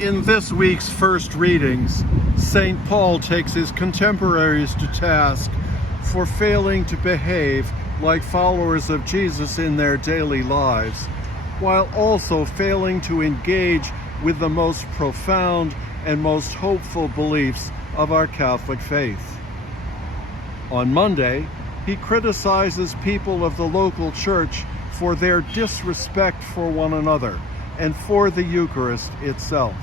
In this week's first readings, St. Paul takes his contemporaries to task for failing to behave like followers of Jesus in their daily lives, while also failing to engage with the most profound and most hopeful beliefs of our Catholic faith. On Monday, he criticizes people of the local church for their disrespect for one another and for the Eucharist itself.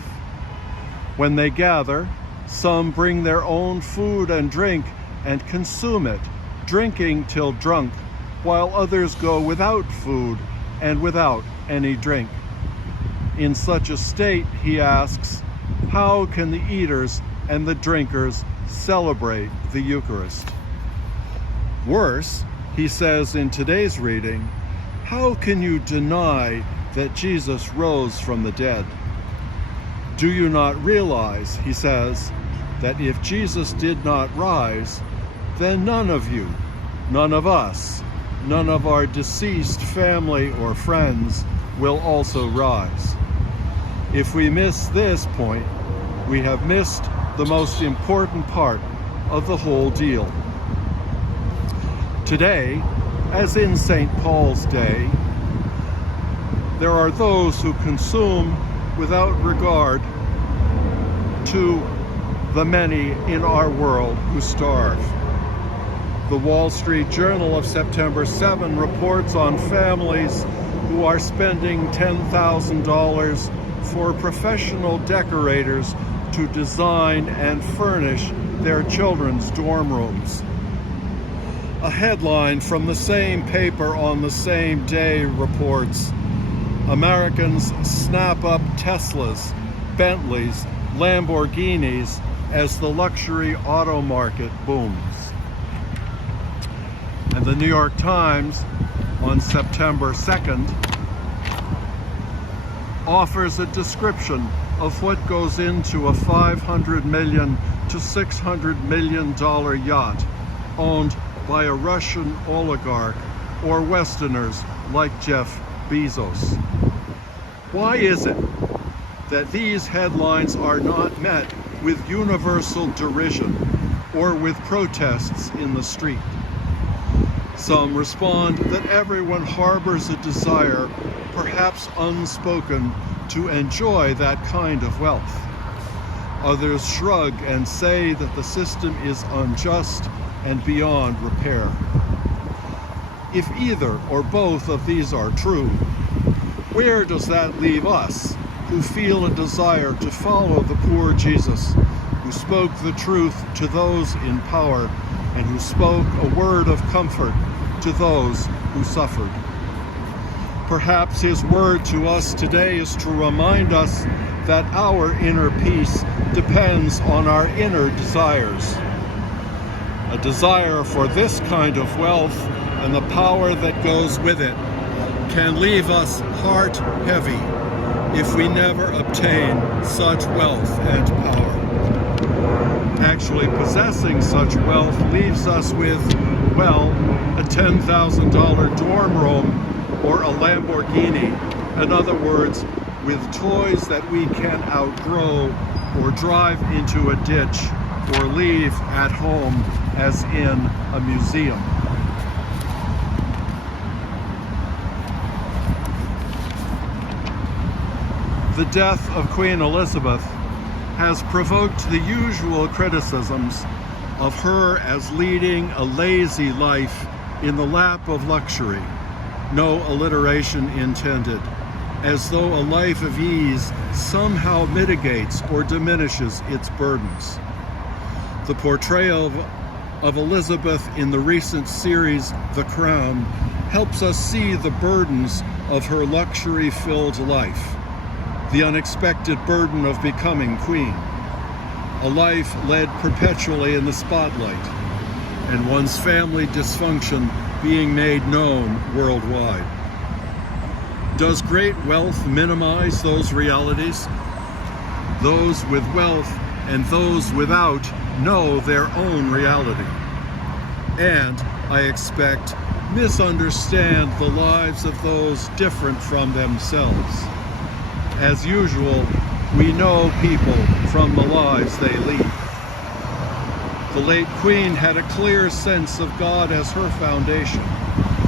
When they gather, some bring their own food and drink and consume it, drinking till drunk, while others go without food and without any drink. In such a state, he asks, how can the eaters and the drinkers celebrate the Eucharist? Worse, he says in today's reading, how can you deny that Jesus rose from the dead? Do you not realize, he says, that if Jesus did not rise, then none of you, none of us, none of our deceased family or friends will also rise. If we miss this point, we have missed the most important part of the whole deal. Today, as in St. Paul's day, there are those who consume without regard to the many in our world who starve. The Wall Street Journal of September 7 reports on families who are spending $10,000 for professional decorators to design and furnish their children's dorm rooms. A headline from the same paper on the same day reports, Americans snap up Teslas, Bentleys, Lamborghinis as the luxury auto market booms. And the New York Times on September 2nd offers a description of what goes into a $500 million to $600 million yacht owned by a Russian oligarch or Westerners like Jeff Bezos. Why is it that these headlines are not met with universal derision or with protests in the street? Some respond that everyone harbors a desire, perhaps unspoken, to enjoy that kind of wealth. Others shrug and say that the system is unjust and beyond repair. If either or both of these are true, where does that leave us who feel a desire to follow the poor Jesus, who spoke the truth to those in power and who spoke a word of comfort to those who suffered? Perhaps his word to us today is to remind us that our inner peace depends on our inner desires. A desire for this kind of wealth and the power that goes with it can leave us heart heavy if we never obtain such wealth and power. Actually possessing such wealth leaves us with, well, a $10,000 dorm room or a Lamborghini. In other words, with toys that we can outgrow or drive into a ditch or leave at home as in a museum. The death of Queen Elizabeth has provoked the usual criticisms of her as leading a lazy life in the lap of luxury, no alliteration intended, as though a life of ease somehow mitigates or diminishes its burdens. The portrayal of Elizabeth in the recent series The Crown helps us see the burdens of her luxury-filled life, the unexpected burden of becoming queen, a life led perpetually in the spotlight, and one's family dysfunction being made known worldwide. Does great wealth minimize those realities? Those with wealth and those without know their own reality, and, I expect, misunderstand the lives of those different from themselves. As usual, We know people from the lives they lead. The late Queen had a clear sense of God as her foundation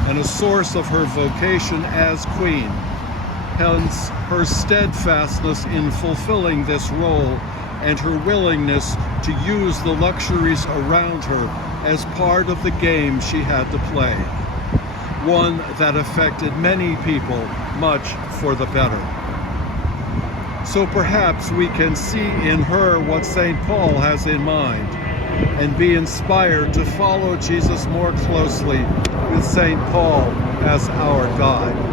and a source of her vocation as Queen. Hence, her steadfastness in fulfilling this role and her willingness to use the luxuries around her as part of the game she had to play, one that affected many people much for the better. So perhaps we can see in her what St. Paul has in mind and be inspired to follow Jesus more closely with St. Paul as our guide.